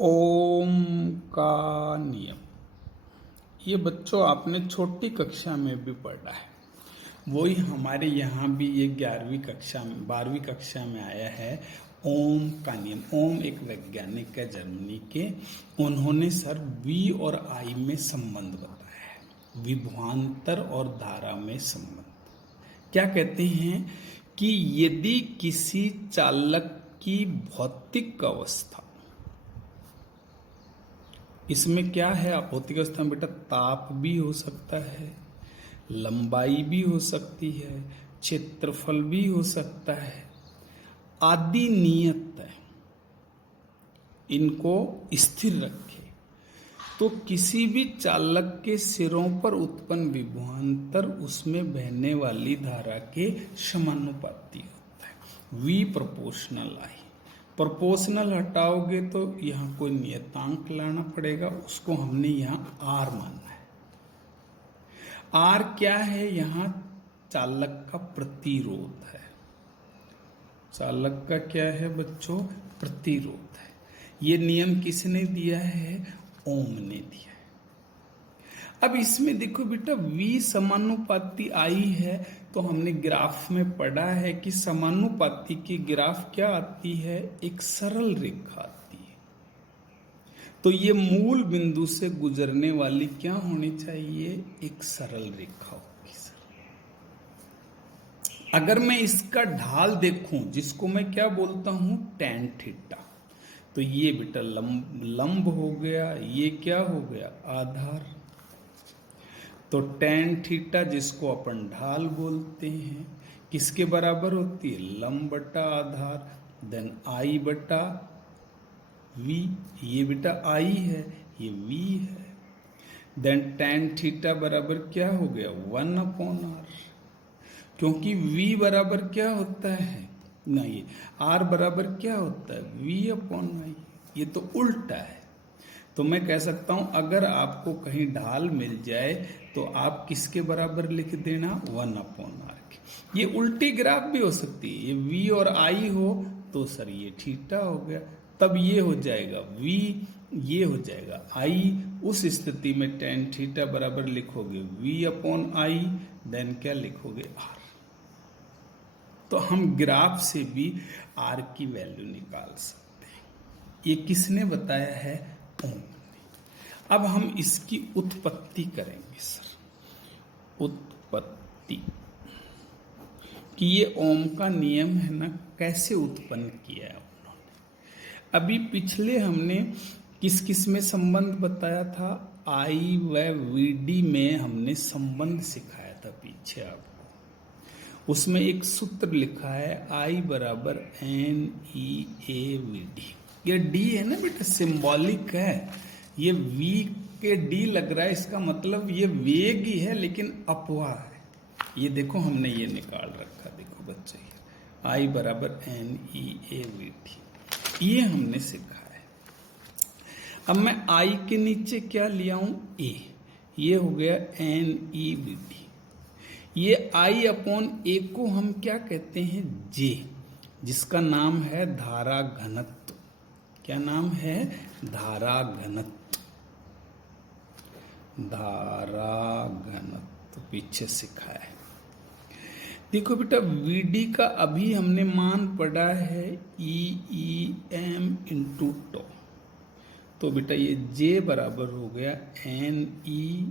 ओम का नियम। ये बच्चों आपने छोटी कक्षा में भी पढ़ा है। वही हमारे यहाँ भी ये 11वीं कक्षा में 12वीं कक्षा में आया है। ओम का नियम। ओम एक वैज्ञानिक है जर्मनी के। उन्होंने सर वी और आई में संबंध बताया है, विभवांतर और धारा में संबंध। क्या कहते हैं कि यदि किसी चालक की भौतिक अवस्था, इसमें क्या है, भौतिक अवस्था में बेटा ताप भी हो सकता है, लंबाई भी हो सकती है, क्षेत्रफल भी हो सकता है, आदि नियत है, इनको स्थिर रखे तो किसी भी चालक के सिरों पर उत्पन्न विभवांतर उसमें बहने वाली धारा के समानुपाती होता है। वी प्रोपोर्शनल आई। प्रोपोर्शनल हटाओगे तो यहाँ कोई नियतांक लाना पड़ेगा, उसको हमने यहाँ आर मानना है। आर क्या है? यहाँ चालक का प्रतिरोध है। चालक का क्या है बच्चों? प्रतिरोध है। ये नियम किसने दिया है? ओम ने दिया है। अब इसमें देखो बेटा V समानुपाती आई है, तो हमने ग्राफ में पढ़ा है कि समानुपाती की ग्राफ क्या आती है? एक सरल रेखा आती है। तो ये मूल बिंदु से गुजरने वाली क्या होनी चाहिए? एक सरल रेखा होगी सर। अगर मैं इसका ढाल देखूं, जिसको मैं क्या बोलता हूं? टैन थीटा, तो ये बेटा लंब हो गया, ये क्या हो गया? आधार। तो टैन थीटा जिसको अपन ढाल बोलते हैं, किसके बराबर होती है? लंब बटा आधार, देन आई बटा वी। ये बेटा आई है, ये वी है। देन टैन थीटा बराबर क्या हो गया? 1/r, क्योंकि v बराबर क्या होता है? नहीं, r बराबर क्या होता है? v/i। ये तो उल्टा है। तो मैं कह सकता हूं अगर आपको कहीं ढाल मिल जाए तो आप किसके बराबर लिख देना? 1/r के। ये उल्टी ग्राफ भी हो सकती है। ये v और i हो तो सर ये थीटा हो गया, तब ये हो जाएगा v, ये हो जाएगा i। उस स्थिति में tan थीटा बराबर लिखोगे v/i, देन क्या लिखोगे? r। तो हम ग्राफ से भी r की वैल्यू निकाल सकते हैं। ये किसने बताया है? ओम ने। अब हम इसकी उत्पत्ति करेंगे सर। उत्पत्ति कि ये ओम का नियम है ना, कैसे उत्पन्न किया है उन्होंने। अभी पिछले हमने किस किस में संबंध बताया था? आई व वीडी में हमने संबंध सिखाया था पीछे आपको। उसमें एक सूत्र लिखा है I बराबर NEAVD। ये D है ना बेटा, सिंबॉलिक है। ये V के D लग रहा है, इसका मतलब ये वेग ही है लेकिन अपवाह है। ये देखो हमने ये निकाल रखा, देखो बच्चे, I बराबर NEAVD, ये हमने सीखा है। अब मैं I के नीचे क्या ले आऊं? A। ये हो गया NEVD। ये I/A को हम क्या कहते हैं? J, जिसका नाम है धारा घनत्व। क्या नाम है? धारा घनत्व। धारा घनत्व पीछे सिखाया है। देखो बेटा VD का अभी हमने मान पढ़ा है EM × τ। तो बेटा ये J बराबर हो गया NEEEM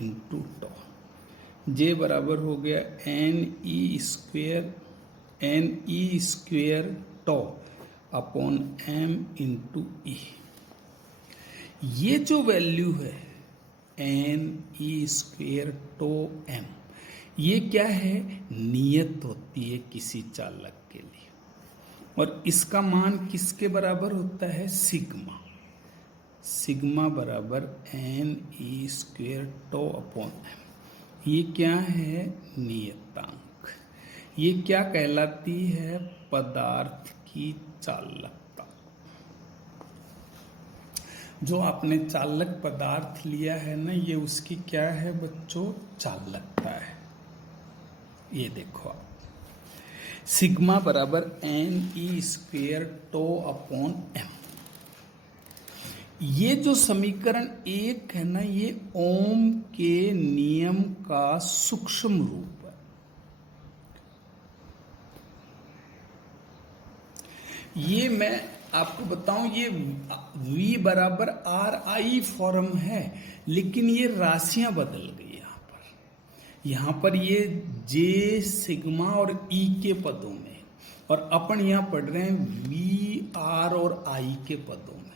× τ। J बराबर हो गया NE² τ अपॉन M × E। ये जो वैल्यू है NE² τ M, ये क्या है? नियत होती है किसी चालक के लिए, और इसका मान किसके बराबर होता है? सिग्मा। सिग्मा बराबर NE² τ अपॉन M। ये क्या है? नियतांक। ये क्या कहलाती है? पदार्थ की चालकता। जो आपने चालक पदार्थ लिया है ना, ये उसकी क्या है बच्चों? चालकता है। ये देखो आप, सिग्मा बराबर NE² टो अपॉन m। ये जो समीकरण 1 है ना, ये ओम के नियम का सूक्ष्म रूप है। ये मैं आपको बताऊं, ये V बराबर RI फॉर्म है, लेकिन ये राशियां बदल गई। यहाँ पर ये J सिग्मा और E के पदों में, और अपन यहाँ पढ़ रहे हैं V R और I के पदों में।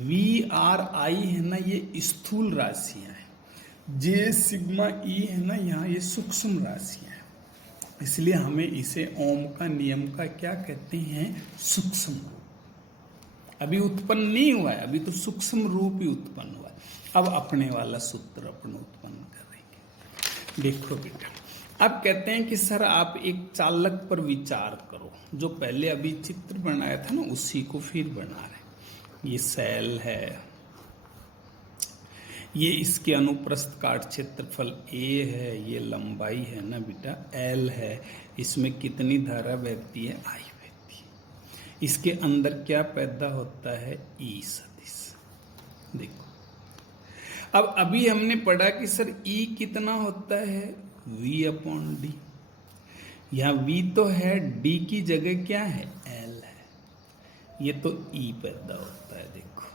V R I है ना, ये स्थूल राशियां हैं। J सिग्मा E है ना, यहाँ ये सूक्ष्म राशियां हैं। इसलिए हमें इसे ओम का नियम का क्या कहते हैं, सूक्ष्म रूप। अभी उत्पन्न नहीं हुआ है, अभी तो सूक्ष्म रूप ही उत्पन्न हुआ है। अब अपने वाला सूत्र अपन उत्पन्न करेंगे। देखो बेटा, अब कहते हैं कि सर आप एक चालक पर विचार करो। जो पहले अभी चित्र बनाया था ना, उसी को फिर बना रहे। ये सेल है, ये इसके अनुप्रस्थ काट क्षेत्रफल A है, ये लंबाई है ना बेटा L है। इसमें कितनी धारा बहती है, I बहती है। इसके अंदर क्या पैदा होता है, E सदिश। देखो, अब अभी हमने पढ़ा कि सर E कितना होता है, V अपॉन D। यहाँ V तो है, D की जगह क्या है, L है। ये तो E पैदा होता है, देखो।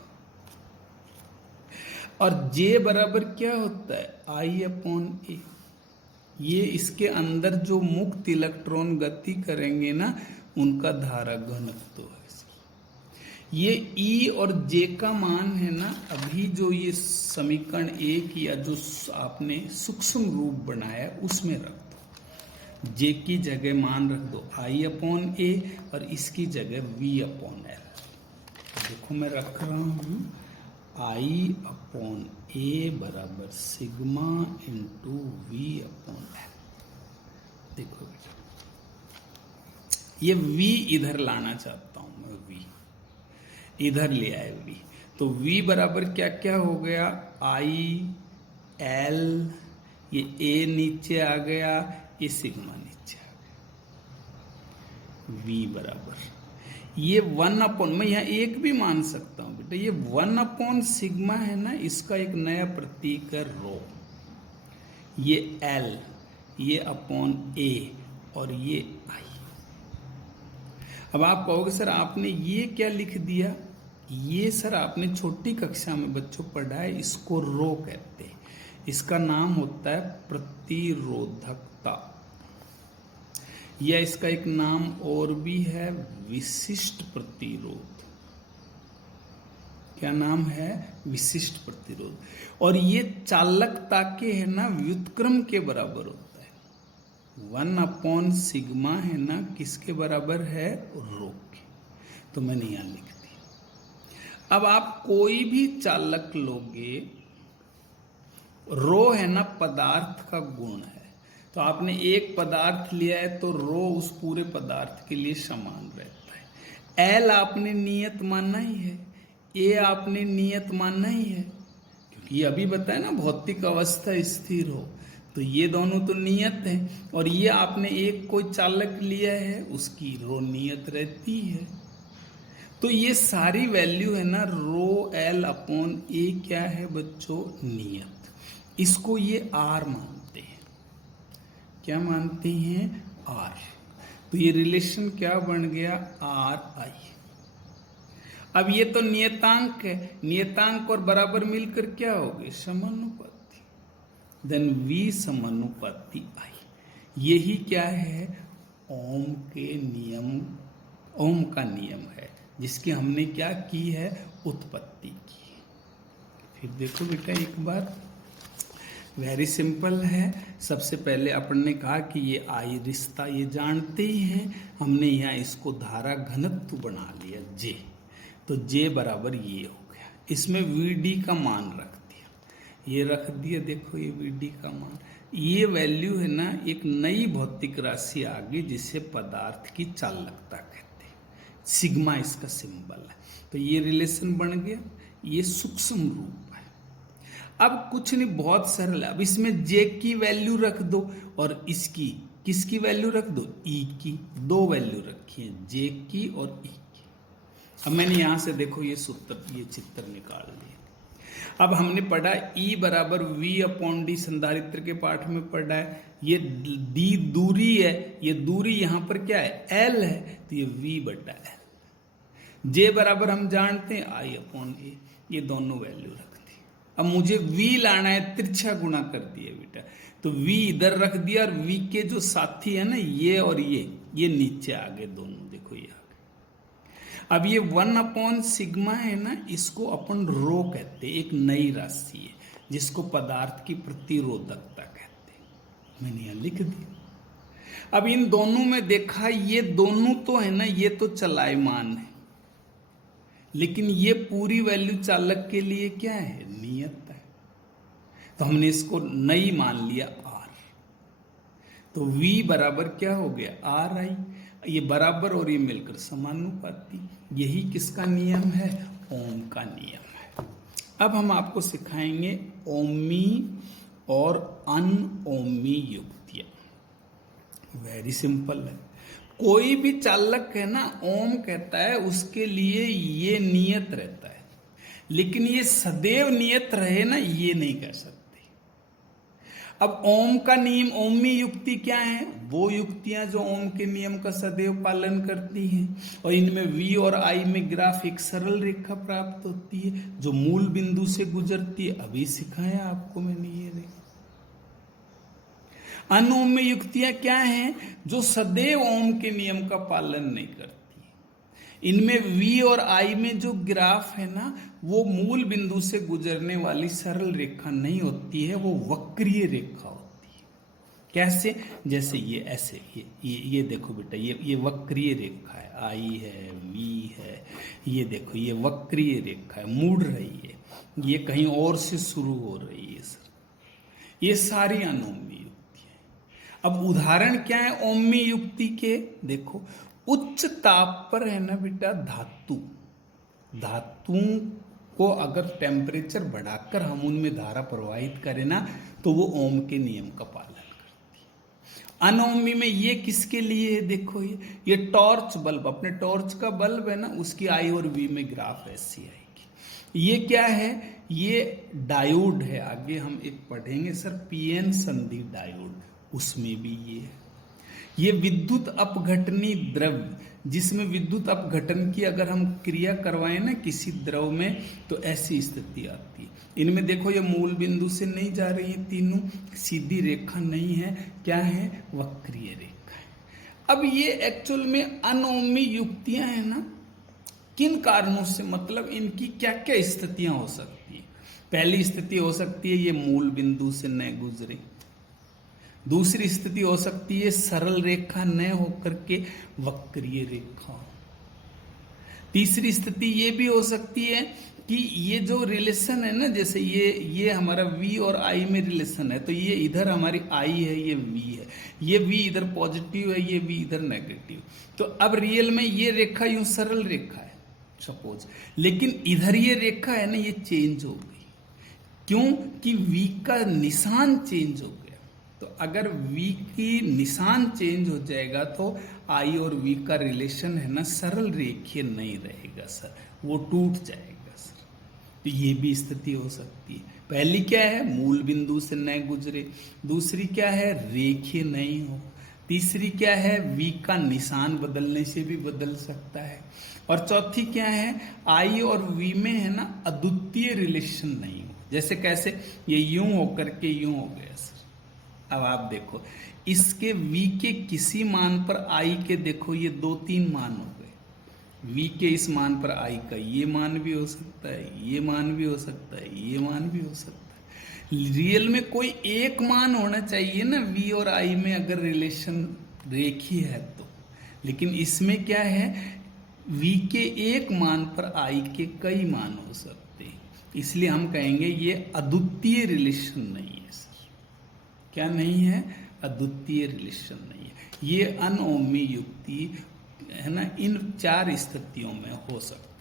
और J बराबर क्या होता है, I अपॉन A। ये इसके अंदर जो मुक्त इलेक्ट्रॉन गति करेंगे ना, उनका धारा घनत्व है। ये E और J का मान है ना, अभी जो ये समीकरण 1 या जो आपने सूक्ष्म रूप बनाया उसमें रख दो। J की जगह मान रख दो I अपॉन A और इसकी जगह V अपॉन L। देखो मैं रख रहा हूं I अपॉन A बराबर sigma into V upon L। देखो बेटा, ये V इधर लाना चाहता हूं मैं, V इधर ले आए V। तो V बराबर क्या क्या हो गया, I L, ये A नीचे आ गया, ये सिग्मा नीचे आ गया। V बराबर ये 1 अपॉन, मैं यहाँ एक भी मान सकता हूँ बेटा, ये 1 अपॉन सिग्मा है ना, इसका एक नया प्रतीक है रो। ये L, ये अपॉन A और ये I। अब आप कहोगे सर आपने ये क्या लिख दिया, ये सर आपने छोटी कक्षा में बच्चों पढ़ा है, इसको रो कहते हैं। इसका नाम होता है प्रतिरोधकता, या इसका एक नाम और भी है विशिष्ट प्रतिरोध। क्या नाम है, विशिष्ट प्रतिरोध। और ये चालकता के है ना व्युत्क्रम के बराबर होता है। 1 अपॉन सिग्मा है ना, किसके बराबर है, रो के। तो मैंने यहां लिख दिया। अब आप कोई भी चालक लोगे, रो है ना पदार्थ का गुण है। तो आपने एक पदार्थ लिया है तो रो उस पूरे पदार्थ के लिए समान रहता है। एल आपने नियत मानना ही है, ए आपने नियत मानना ही है, क्योंकि अभी बताया ना भौतिक अवस्था स्थिर हो, तो ये दोनों तो नियत है। और ये आपने एक कोई चालक लिया है, उसकी रो नियत रहती है। तो ये सारी वैल्यू है ना, रो एल अपॉन ए क्या है बच्चों, नियत। इसको ये आर मानते हैं। क्या मानते हैं, आर। तो ये रिलेशन क्या बन गया, आर आई। अब ये तो नियतांक है, नियतांक और बराबर मिलकर क्या हो गए, समानुपाती। देन वी समानुपाती आई। यही क्या है, ओम के नियम, ओम का नियम है, जिसकी हमने क्या की है, उत्पत्ति की। फिर देखो बेटा एक बार, वेरी सिंपल है। सबसे पहले अपन ने कहा कि ये आई रिश्ता ये जानते ही हैं, हमने यहाँ इसको धारा घनत्व बना लिया जे। तो जे बराबर ये हो गया। इसमें वीडी का मान रख दिया, ये रख दिया। देखो ये वीडी का मान, ये वैल्यू है ना, एक नई भौतिक राशि आ गई जिसे पदार्थ की चालकता कहते हैं। सिग्मा इसका सिंबल है। तो ये रिलेशन बन गया, ये सूक्ष्म रूप है। अब कुछ नहीं, बहुत सरल है। अब इसमें जे की वैल्यू रख दो और इसकी किसकी वैल्यू रख दो, ई की। दो वैल्यू रखी है, जे की और ई की। अब मैंने यहां से देखो ये सूत्र, ये चित्र निकाल लिया। अब हमने पढ़ा E बराबर V अपॉन डी, संधारित्र के पाठ में पढ़ा है। ये डी दूरी है, ये दूरी यहां पर क्या है, L है, तो ये V बटा L। J बराबर हम जानते हैं I अपॉन ए, ये दोनों वैल्यू रख दी। अब मुझे V लाना है, तिरछा गुणा कर दिया बेटा, तो V इधर रख दिया और V के जो साथी है ना, ये और ये नीचे आ गए दोनों, देखो ये आ गए। अब ये 1 अपॉन सिग्मा है ना, इसको अपन रो कहते हैं, एक नई राशि है जिसको पदार्थ की प्रतिरोधकता कहते हैं। मैंने यहां लिख दिया। अब इन दोनों में देखा, ये दोनों तो है ना, ये तो चलायमान है, लेकिन ये पूरी वैल्यू चालक के लिए क्या है, नियत है। तो हमने इसको नई मान लिया R। तो V बराबर क्या हो गया, RI। ये बराबर और ये मिलकर समानुपाती। यही किसका नियम है, ओम का नियम है। अब हम आपको सिखाएंगे ओमी और अनओमी युक्तियां। वेरी सिंपल है। कोई भी चालक है ना, ओम कहता है, उसके लिए ये नियत रहता है, लेकिन ये सदैव नियत रहे ना, ये नहीं कह सकते। अब ओम का नियम, ओमी युक्ति क्या है, वो युक्तियां जो ओम के नियम का सदैव पालन करती हैं, और इनमें V और I में ग्राफ एक सरल रेखा प्राप्त होती है जो मूल बिंदु से गुजरती है। अभी सिखाया आपको मैंने ये रेखा। अनओमी युक्तियां क्या हैं, जो सदैव ओम के नियम का पालन नहीं करती। इनमें V और I में जो ग्राफ है ना, वो मूल बिंदु से गुजरने वाली सरल रेखा नहीं होती है, वो वक्रीय रेखा होती है। कैसे, जैसे ये ऐसे, ये देखो बेटा, ये वक्रीय रेखा है, I है, V है, ये देखो ये वक्रीय रेखा है, मुड़ रही है, ये कहीं और से शुरू हो रही है सर। ये सारी अनोमी युक्ति है। अब उदाहरण क्या है ओमी युक्ति के, देखो उच्च ताप पर है ना बेटा, धातुओं को अगर टेम्परेचर बढ़ाकर हम उनमें धारा प्रवाहित करें ना, तो वो ओम के नियम का पालन करती है। अनोमी में ये किसके लिए है, देखो ये टॉर्च बल्ब, अपने टॉर्च का बल्ब है ना, उसकी I और V में ग्राफ ऐसी आएगी। ये क्या है, ये डायोड है, आगे हम एक पढ़ेंगे सर, PN संधि डायोड, उसमें भी ये है। ये विद्युत अपघटनी द्रव्य, जिसमें विद्युत अपघटन की अगर हम क्रिया करवाएं ना किसी द्रव में, तो ऐसी स्थिति आती है। इनमें देखो ये मूल बिंदु से नहीं जा रही है, तीनों सीधी रेखा नहीं है, क्या है, वक्रीय रेखा है। अब ये एक्चुअल में अनओमी युक्तियां है ना, किन कारणों से, मतलब इनकी क्या क्या स्थितियां हो सकती है। पहली स्थिति हो सकती है ये मूल बिंदु से न गुजरे। दूसरी स्थिति हो सकती है सरल रेखा न होकर के वक्रीय रेखा। तीसरी स्थिति ये भी हो सकती है कि ये जो रिलेशन है ना, जैसे ये हमारा V और I में रिलेशन है, तो ये इधर हमारी I है, ये V है, ये V इधर पॉजिटिव है, ये V इधर नेगेटिव। तो अब रियल में ये रेखा यूं सरल रेखा है सपोज, लेकिन इधर ये रेखा है ना, ये चेंज हो गई। क्यों कि V का निशान चेंज हो गया। तो अगर V की निशान चेंज हो जाएगा तो I और V का रिलेशन है ना, सरल रेखीय नहीं रहेगा सर, वो टूट जाएगा सर। तो ये भी स्थिति हो सकती है। पहली क्या है, मूल बिंदु से न गुजरे। दूसरी क्या है, रेखीय नहीं हो। तीसरी क्या है, V का निशान बदलने से भी बदल सकता है। और चौथी क्या है, I और V में है ना अद्वितीय रिलेशन नहीं हो। जैसे कैसे, ये यूं होकर के यूं हो गया सर। अब आप देखो इसके V के किसी मान पर I के देखो ये 2-3 मान हो गए। V के इस मान पर I का ये मान भी हो सकता है, ये मान भी हो सकता है, ये मान भी हो सकता है। रियल में कोई एक मान होना चाहिए ना V और I में, अगर रिलेशन रेखीय है तो। लेकिन इसमें क्या है, V के एक मान पर I के कई मान हो सकते हैं, इसलिए हम कहेंगे ये अद्वितीय रिलेशन नहीं है। क्या नहीं है, अद्वितीय रिलेशन नहीं है। ये अनओमी युक्ति है ना, इन 4 स्थितियों में हो सकता है।